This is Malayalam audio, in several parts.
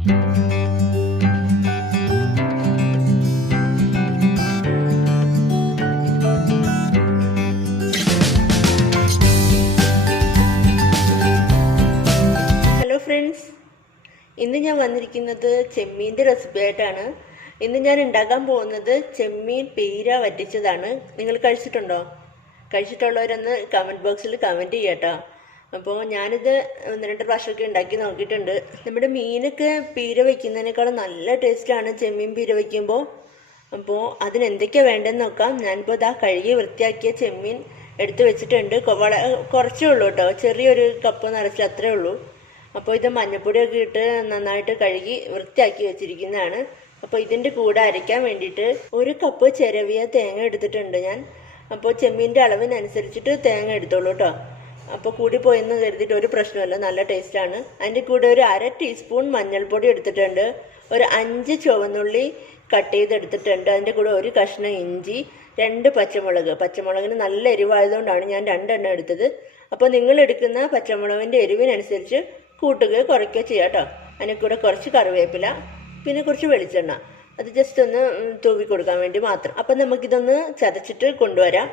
ഹലോ ഫ്രണ്ട്സ്, ഇന്ന് ഞാൻ വന്നിരിക്കുന്നത് ചെമ്മീൻ്റെ റെസിപ്പി ആയിട്ടാണ്. ഇന്ന് ഞാൻ ഉണ്ടാക്കാൻ പോകുന്നത് ചെമ്മീൻ പീര വറ്റിച്ചതാണ്. നിങ്ങൾ കഴിച്ചിട്ടുണ്ടോ? കഴിച്ചിട്ടുള്ളവരൊന്ന് കമൻറ്റ് ബോക്സിൽ കമൻറ്റ് ചെയ്യട്ടോ. അപ്പോൾ ഞാനിത് 1-2 പ്രാവശ്യമൊക്കെ ഉണ്ടാക്കി നോക്കിയിട്ടുണ്ട്. നമ്മുടെ മീനൊക്കെ പീര വയ്ക്കുന്നതിനേക്കാളും നല്ല ടേസ്റ്റാണ് ചെമ്മീൻ പീര വയ്ക്കുമ്പോൾ. അപ്പോൾ അതിനെന്തൊക്കെയാണ് വേണ്ടതെന്ന് നോക്കാം. ഞാനിപ്പോൾ ഇതാ കഴുകി വൃത്തിയാക്കിയ ചെമ്മീൻ എടുത്ത് വെച്ചിട്ടുണ്ട്. കുറച്ചേ ഉള്ളൂ കേട്ടോ, ചെറിയൊരു കപ്പ് നിറച്ച് അത്രേ ഉള്ളൂ. അപ്പോൾ ഇത് മഞ്ഞൾപ്പൊടിയൊക്കെ ഇട്ട് നന്നായിട്ട് കഴുകി വൃത്തിയാക്കി വെച്ചിരിക്കുന്നതാണ്. അപ്പോൾ ഇതിൻ്റെ കൂടെ അരയ്ക്കാൻ വേണ്ടിയിട്ട് 1 കപ്പ് ചിരവിയ തേങ്ങ എടുത്തിട്ടുണ്ട് ഞാൻ. അപ്പോൾ ചെമ്മീൻ്റെ അളവിനനുസരിച്ചിട്ട് തേങ്ങ എടുത്തോളൂ കേട്ടോ. അപ്പോൾ കൂടിപ്പോയെന്ന് കരുതിയിട്ട് ഒരു പ്രശ്നമല്ല, നല്ല ടേസ്റ്റാണ്. അതിൻ്റെ കൂടെ ഒരു 1/2 ടീസ്പൂൺ മഞ്ഞൾപ്പൊടി എടുത്തിട്ടുണ്ട്. ഒരു 5 ചുവന്നുള്ളി കട്ട് ചെയ്തെടുത്തിട്ടുണ്ട്. അതിൻ്റെ കൂടെ 1 കഷ്ണം ഇഞ്ചി, 2 പച്ചമുളകിന് നല്ല എരിവായതുകൊണ്ടാണ് ഞാൻ 2 എണ്ണം എടുത്തത്. അപ്പോൾ നിങ്ങൾ എടുക്കുന്ന പച്ചമുളകിൻ്റെ എരിവിനനുസരിച്ച് കൂട്ടുകയോ കുറയ്ക്കുകയോ ചെയ്യാം കേട്ടോ. അതിന് കൂടെ കുറച്ച് കറിവേപ്പില, പിന്നെ കുറച്ച് വെളിച്ചെണ്ണ, അത് ജസ്റ്റ് ഒന്ന് തൂവി കൊടുക്കാൻ വേണ്ടി മാത്രം. അപ്പം നമുക്കിതൊന്ന് ചതച്ചിട്ട് കൊണ്ടുവരാം.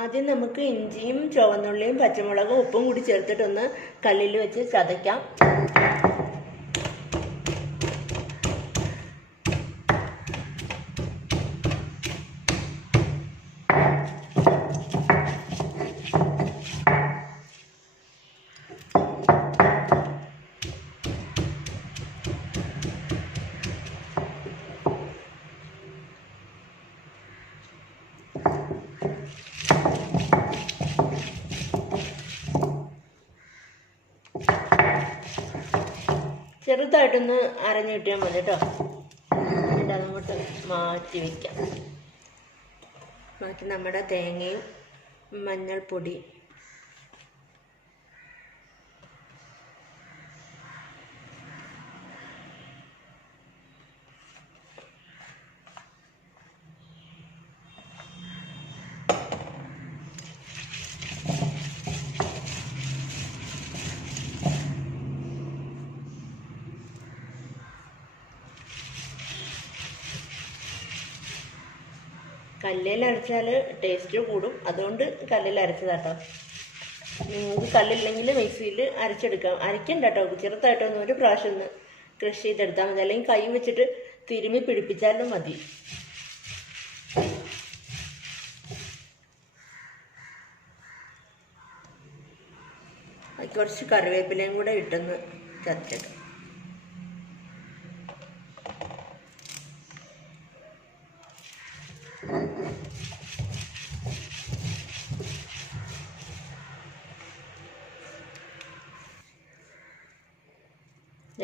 ആദ്യം നമുക്ക് ഇഞ്ചിയും ചുവന്നുള്ളിയും പച്ചമുളകും ഉപ്പും കൂടി ചേർത്തിട്ടൊന്ന് കല്ലിൽ വെച്ച് ചതയ്ക്കാം. ചെറുതായിട്ടൊന്ന് അരഞ്ഞു കിട്ടിയാൽ മതി കേട്ടോ. എന്നിട്ട് അതങ്ങോട്ട് മാറ്റി വയ്ക്കാം. മാറ്റി നമ്മുടെ തേങ്ങയും മഞ്ഞൾപ്പൊടി, കല്ലിൽ അരച്ചാൽ ടേസ്റ്റ് കൂടും, അതുകൊണ്ട് കല്ലിൽ അരച്ചതാട്ടോ. നിങ്ങൾക്ക് കല്ലില്ലെങ്കിൽ മിക്സിയിൽ അരച്ചെടുക്കാം. അരയ്ക്കണ്ട കേട്ടോ, ചെറുതായിട്ടൊന്ന് 1 പ്രാവശ്യം ഒന്ന് ക്രഷ് ചെയ്തെടുത്താൽ മതി. അല്ലെങ്കിൽ കൈ വെച്ചിട്ട് തിരുമ്മി പിടിപ്പിച്ചാലും മതി. കുറച്ച് കറിവേപ്പിലയും കൂടെ ഇട്ടൊന്ന് ചതച്ചിട്ട്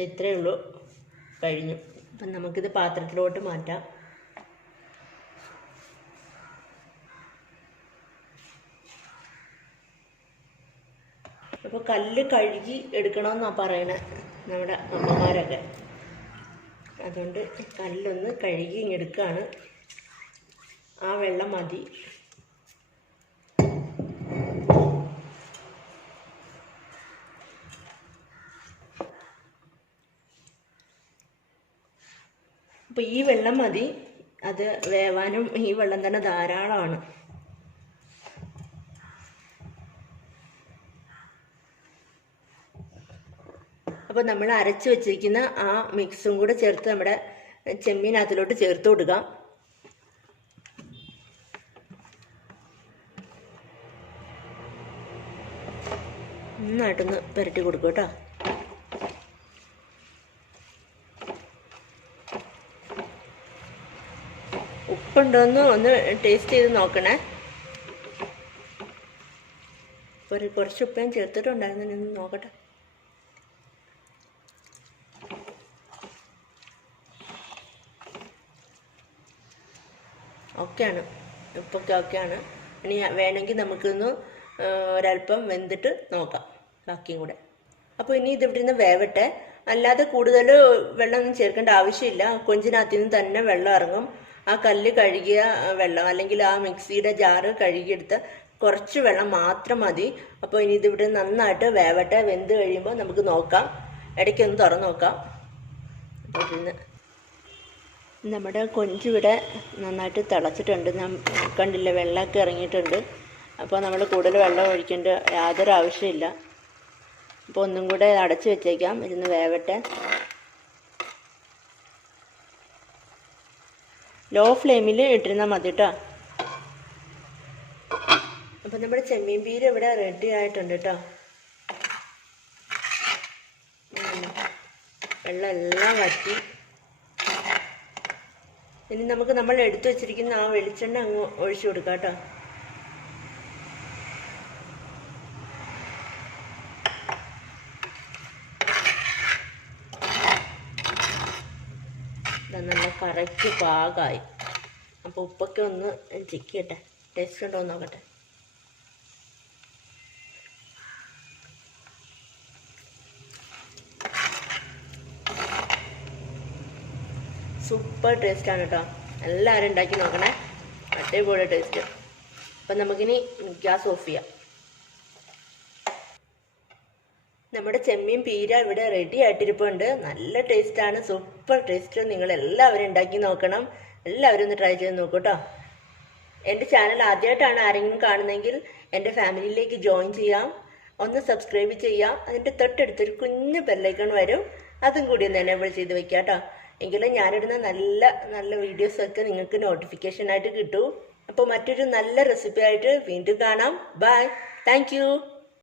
ഇത്രയേ ഉള്ളൂ, കഴിഞ്ഞു. അപ്പം നമുക്കിത് പാത്രത്തിലോട്ട് മാറ്റാം. അപ്പോൾ കല്ല് കഴുകി എടുക്കണമെന്നാണ് പറയണേ നമ്മുടെ അമ്മമാരൊക്കെ. അതുകൊണ്ട് കല്ലൊന്ന് കഴുകി ഇങ്ങെടുക്കുകയാണ്. ആ വെള്ളം മതി. അപ്പോൾ ഈ വെള്ളം മതി, അത് വേവാനും ഈ വെള്ളം തന്നെ ധാരാളമാണ്. അപ്പോൾ നമ്മൾ അരച്ച് വെച്ചിരിക്കുന്ന ആ മിക്സും കൂടെ ചേർത്ത് നമ്മുടെ ചെമ്മീനകത്തിലോട്ട് ചേർത്ത് കൊടുക്കാം. നന്നായിട്ടൊന്ന് പുരട്ടി കൊടുക്കും കേട്ടോ. ഉപ്പുണ്ടോയെന്ന് ഒന്ന് ടേസ്റ്റ് ചെയ്ത് നോക്കണേ. കുറച്ച് ഉപ്പയും ചേർത്തിട്ടുണ്ടായിരുന്നു, ഒന്ന് നോക്കട്ടെ. ഓക്കെയാണ്, ഉപ്പൊക്കെ ഓക്കെയാണ്. ഇനി വേണമെങ്കിൽ നമുക്കൊന്ന് ഒരല്പം വെന്തിട്ട് നോക്കാം ബാക്കിയും കൂടെ. അപ്പോൾ ഇനി ഇതിവിടെ നിന്ന് വേവട്ടെ. അല്ലാതെ കൂടുതൽ വെള്ളമൊന്നും ചേർക്കേണ്ട ആവശ്യമില്ല. കൊഞ്ചിനകത്തു നിന്ന് തന്നെ വെള്ളം ഇറങ്ങും. ആ കല്ല് കഴുകിയ വെള്ളം അല്ലെങ്കിൽ ആ മിക്സിയുടെ ജാറ് കഴുകിയെടുത്ത കുറച്ച് വെള്ളം മാത്രം മതി. അപ്പോൾ ഇനി ഇതിവിടെ നന്നായിട്ട് വേവട്ടെ. വെന്ത് കഴിയുമ്പോൾ നമുക്ക് നോക്കാം, ഇടയ്ക്കൊന്ന് തുറന്ന് നോക്കാം. ഇടുന്നത്. നമ്മുടെ കൊഞ്ചിവിടെ നന്നായിട്ട് തിളച്ചിട്ടുണ്ട്. കണ്ടില്ല, വെള്ളമൊക്കെ ഇറങ്ങിയിട്ടുണ്ട്. അപ്പോൾ നമ്മൾ കൂടുതൽ വെള്ളം ഒഴിക്കേണ്ട യാതൊരു ആവശ്യമില്ല. അപ്പോൾ ഒന്നും കൂടെ അടച്ച് വെച്ചേക്കാം, ഇരുന്ന് വേവട്ടെ. ലോ ഫ്ലെയിമിൽ ഇട്ടിരുന്നാൽ മതി കേട്ടോ. അപ്പം നമ്മുടെ ചെമ്മീൻ പീര ഇവിടെ റെഡി ആയിട്ടുണ്ട് കേട്ടോ. വെള്ളം എല്ലാം വറ്റി. ഇനി നമുക്ക് നമ്മൾ എടുത്തു വെച്ചിരിക്കുന്ന ആ വെളിച്ചെണ്ണ അങ്ങ് ഒഴിച്ചു കൊടുക്കാം കേട്ടോ. നല്ല കറക്റ്റ് പാകമായി. അപ്പോൾ ഉപ്പൊക്കെ ഒന്ന് ചിക്കിട്ടെ, ടേസ്റ്റ് ഉണ്ടോ എന്ന് നോക്കട്ടെ. സൂപ്പർ ടേസ്റ്റാണ് കേട്ടോ. എല്ലാവരും ഉണ്ടാക്കി നോക്കണേ, അടിപൊളി ടേസ്റ്റ്. അപ്പം നമുക്കിനി ഗ്യാസ് ഓഫ് ചെയ്യാം. നമ്മുടെ ചെമ്മീൻ പീര ഇവിടെ റെഡി ആയിട്ടിരിപ്പുണ്ട്. നല്ല ടേസ്റ്റാണ്, സൂപ്പർ ടേസ്റ്റ്. നിങ്ങൾ എല്ലാവരും ഉണ്ടാക്കി നോക്കണം. എല്ലാവരും ഒന്ന് ട്രൈ ചെയ്ത് നോക്കൂ കേട്ടോ. എൻ്റെ ചാനൽ ആദ്യമായിട്ടാണ് ആരെങ്കിലും കാണുന്നതെങ്കിൽ എൻ്റെ ഫാമിലിയിലേക്ക് ജോയിൻ ചെയ്യാം, ഒന്ന് സബ്സ്ക്രൈബ് ചെയ്യാം. അതിൻ്റെ തൊട്ടടുത്തൊരു കുഞ്ഞ് ബെല്ലൈക്കൺ വരും, അതും കൂടി ഒന്ന് എനേബിൾ ചെയ്ത് വെക്കാം കേട്ടോ. എങ്കിലും ഞാനിടുന്ന നല്ല നല്ല വീഡിയോസൊക്കെ നിങ്ങൾക്ക് നോട്ടിഫിക്കേഷനായിട്ട് കിട്ടും. അപ്പോൾ മറ്റൊരു നല്ല റെസിപ്പി ആയിട്ട് വീണ്ടും കാണാം. Bye, thank U.